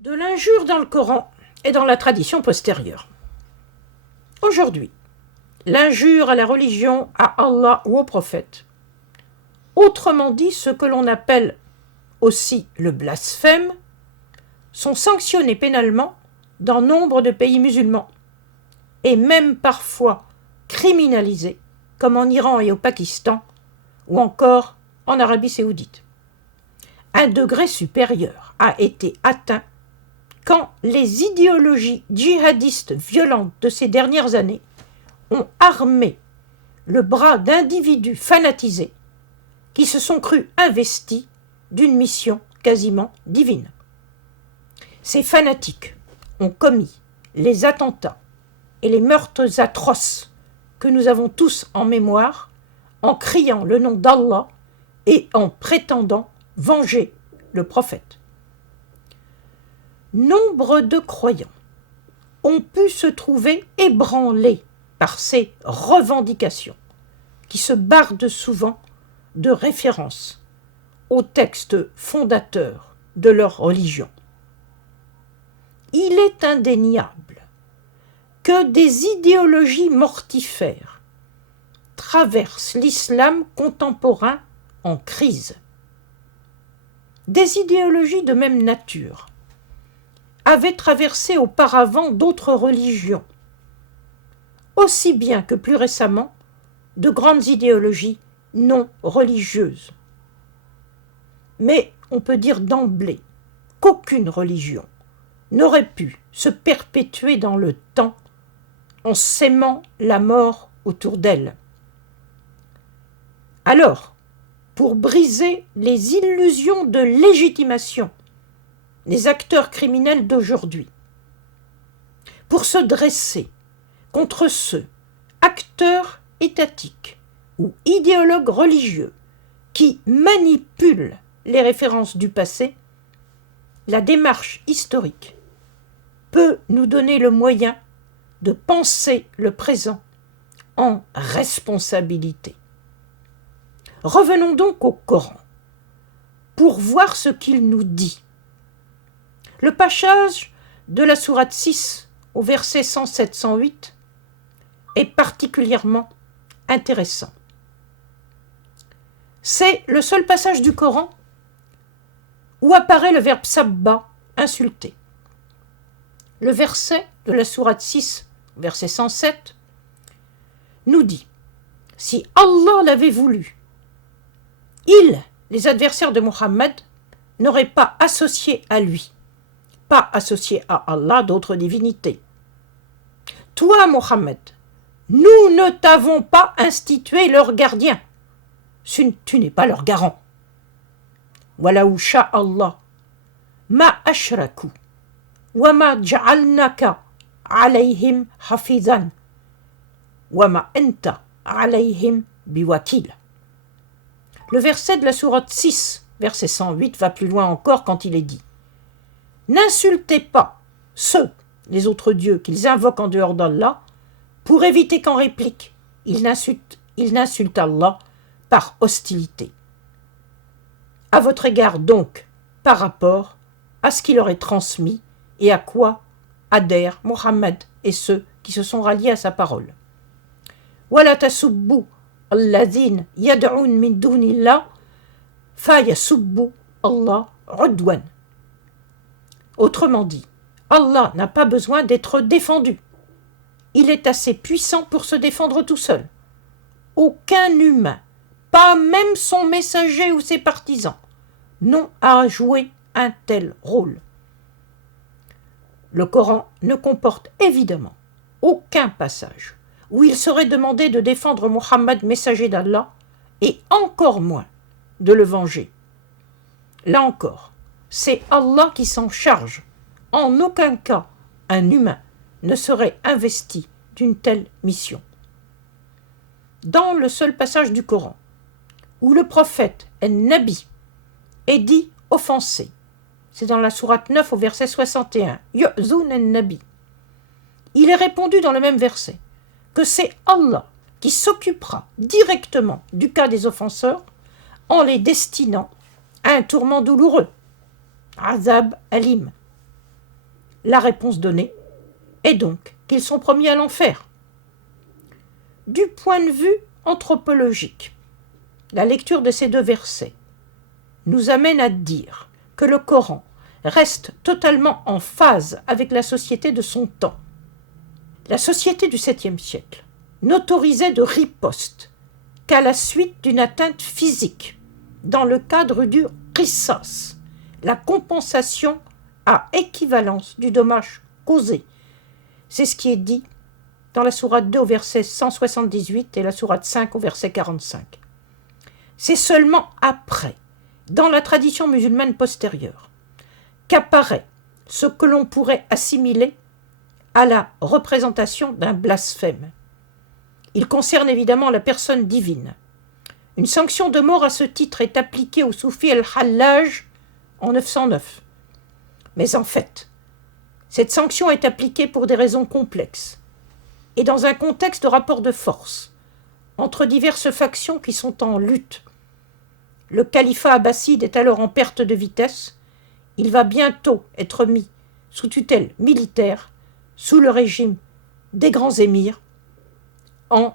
de l'injure dans le Coran et dans la tradition postérieure. Aujourd'hui, l'injure à la religion, à Allah ou au prophète, autrement dit ce que l'on appelle aussi le blasphème, sont sanctionnés pénalement dans nombre de pays musulmans et même parfois criminalisés, comme en Iran et au Pakistan, ou encore en Arabie saoudite. Un degré supérieur a été atteint quand les idéologies djihadistes violentes de ces dernières années ont armé le bras d'individus fanatisés qui se sont crus investis d'une mission quasiment divine. Ces fanatiques ont commis les attentats et les meurtres atroces que nous avons tous en mémoire en criant le nom d'Allah et en prétendant venger le prophète. Nombre de croyants ont pu se trouver ébranlés par ces revendications qui se bardent souvent de références aux textes fondateurs de leur religion. Il est indéniable que des idéologies mortifères traversent l'islam contemporain en crise. Des idéologies de même nature avaient traversé auparavant d'autres religions, aussi bien que plus récemment de grandes idéologies non religieuses. Mais on peut dire d'emblée qu'aucune religion n'aurait pu se perpétuer dans le temps en s'aimant la mort autour d'elle. Alors, pour briser les illusions de légitimation des acteurs criminels d'aujourd'hui, pour se dresser contre ceux, acteurs étatiques ou idéologues religieux, qui manipulent les références du passé, la démarche historique peut nous donner le moyen de penser le présent en responsabilité. Revenons donc au Coran pour voir ce qu'il nous dit. Le passage de la sourate 6 au verset 107-108 est particulièrement intéressant. C'est le seul passage du Coran où apparaît le verbe sabba, insulter. Le verset de la sourate 6, verset 107, nous dit « Si Allah l'avait voulu, ils, les adversaires de Mohammed, n'auraient pas associé à lui, pas associé à Allah d'autres divinités. Toi, Mohammed, nous ne t'avons pas institué leur gardien. Tu n'es pas leur garant. Walau sha'Allah, ma ashraku, wa ma ja'alnaka alayhim hafizan, wa ma anta alayhim biwakil. Le verset de la sourate 6, verset 108, va plus loin encore quand il est dit « N'insultez pas ceux, les autres dieux, qu'ils invoquent en dehors d'Allah, pour éviter qu'en réplique, ils n'insultent Allah par hostilité. À votre égard donc, par rapport à ce qu'il leur est transmis et à quoi adhèrent Mohammed et ceux qui se sont ralliés à sa parole. Wala tasubbu alladhina yad'un min dunillah fa yasubbu Allah udwan. Autrement dit, Allah n'a pas besoin d'être défendu. Il est assez puissant pour se défendre tout seul. Aucun humain, pas même son messager ou ses partisans, n'ont à jouer un tel rôle. Le Coran ne comporte évidemment aucun passage où il serait demandé de défendre Mohammed, messager d'Allah, et encore moins de le venger. Là encore, c'est Allah qui s'en charge. En aucun cas, un humain ne serait investi d'une telle mission. Dans le seul passage du Coran où le prophète Nabi est dit offensé, c'est dans la sourate 9 au verset 61, Yu'zun Nabi, il est répondu dans le même verset que c'est Allah qui s'occupera directement du cas des offenseurs en les destinant à un tourment douloureux, Azab Alim. La réponse donnée est donc qu'ils sont promis à l'enfer. Du point de vue anthropologique, la lecture de ces deux versets nous amène à dire que le Coran reste totalement en phase avec la société de son temps. La société du 7e siècle n'autorisait de riposte qu'à la suite d'une atteinte physique, dans le cadre du qisas, la compensation à équivalence du dommage causé. C'est ce qui est dit dans la sourate 2 au verset 178 et la sourate 5 au verset 45. C'est seulement après, dans la tradition musulmane postérieure, qu'apparaît ce que l'on pourrait assimiler à la représentation d'un blasphème. Il concerne évidemment la personne divine. Une sanction de mort à ce titre est appliquée au soufi al-Hallaj en 909. Mais en fait, cette sanction est appliquée pour des raisons complexes et dans un contexte de rapport de force entre diverses factions qui sont en lutte. Le califat abbasside est alors en perte de vitesse. Il va bientôt être mis sous tutelle militaire, sous le régime des grands émirs, en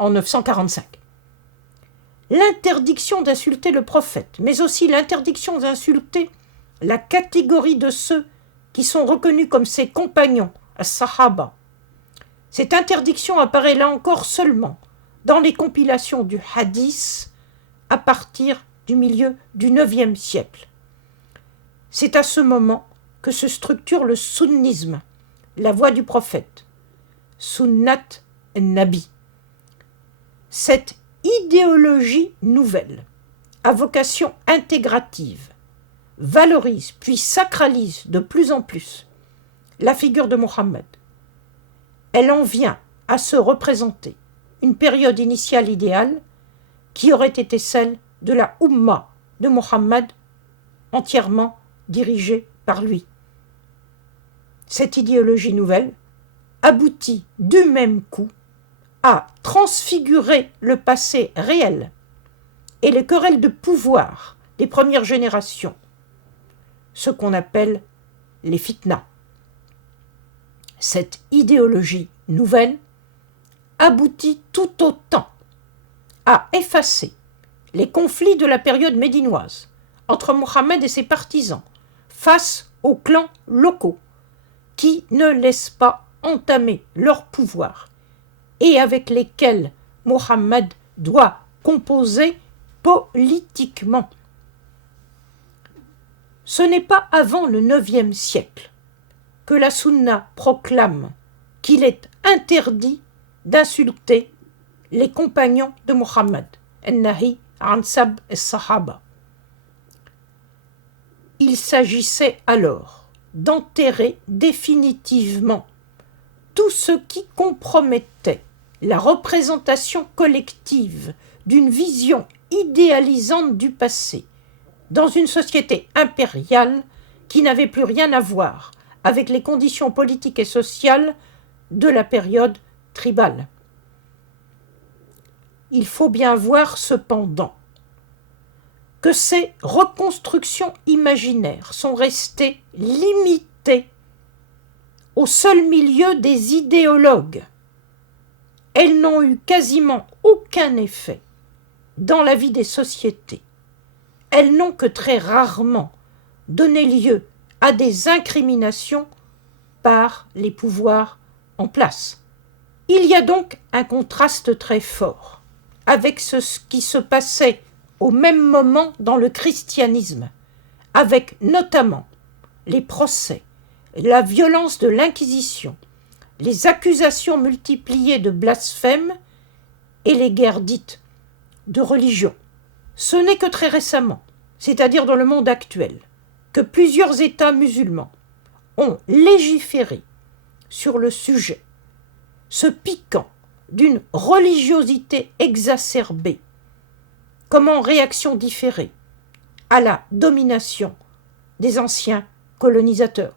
945. L'interdiction d'insulter le prophète, mais aussi l'interdiction d'insulter la catégorie de ceux qui sont reconnus comme ses compagnons, as-sahaba. Cette interdiction apparaît là encore seulement dans les compilations du hadith à partir du milieu du 9e siècle. C'est à ce moment que se structure le sunnisme, la voie du prophète, sunnat nabi. Cette idéologie nouvelle, à vocation intégrative, valorise puis sacralise de plus en plus la figure de Mohammed. Elle en vient à se représenter une période initiale idéale qui aurait été celle de la Ummah de Mohammed, entièrement dirigée par lui. Cette idéologie nouvelle aboutit du même coup à transfigurer le passé réel et les querelles de pouvoir des premières générations, ce qu'on appelle les fitnas. Cette idéologie nouvelle aboutit tout autant à effacer les conflits de la période médinoise entre Mohammed et ses partisans face aux clans locaux qui ne laissent pas entamer leur pouvoir et avec lesquels Mohammed doit composer politiquement. Ce n'est pas avant le 9e siècle que la Sunna proclame qu'il est interdit d'insulter les compagnons de Mohammed, al-Nahi an sab as-Sahaba. Il s'agissait alors d'enterrer définitivement tout ce qui compromettait la représentation collective d'une vision idéalisante du passé dans une société impériale qui n'avait plus rien à voir avec les conditions politiques et sociales de la période tribale. Il faut bien voir cependant que ces reconstructions imaginaires sont restées limitées au seul milieu des idéologues. Elles n'ont eu quasiment aucun effet dans la vie des sociétés. Elles n'ont que très rarement donné lieu à des incriminations par les pouvoirs en place. Il y a donc un contraste très fort avec ce qui se passait au même moment dans le christianisme, avec notamment les procès, la violence de l'Inquisition, les accusations multipliées de blasphème et les guerres dites de religion. Ce n'est que très récemment, c'est-à-dire dans le monde actuel, que plusieurs États musulmans ont légiféré sur le sujet, se piquant d'une religiosité exacerbée, comme en réaction différée à la domination des anciens colonisateurs.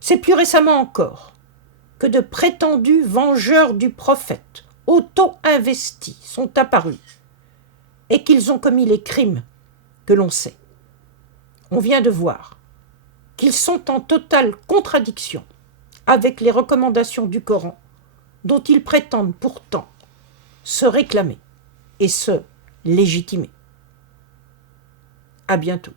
C'est plus récemment encore que de prétendus vengeurs du prophète, auto-investis, sont apparus et qu'ils ont commis les crimes que l'on sait. On vient de voir qu'ils sont en totale contradiction avec les recommandations du Coran dont ils prétendent pourtant se réclamer et se légitimer. À bientôt.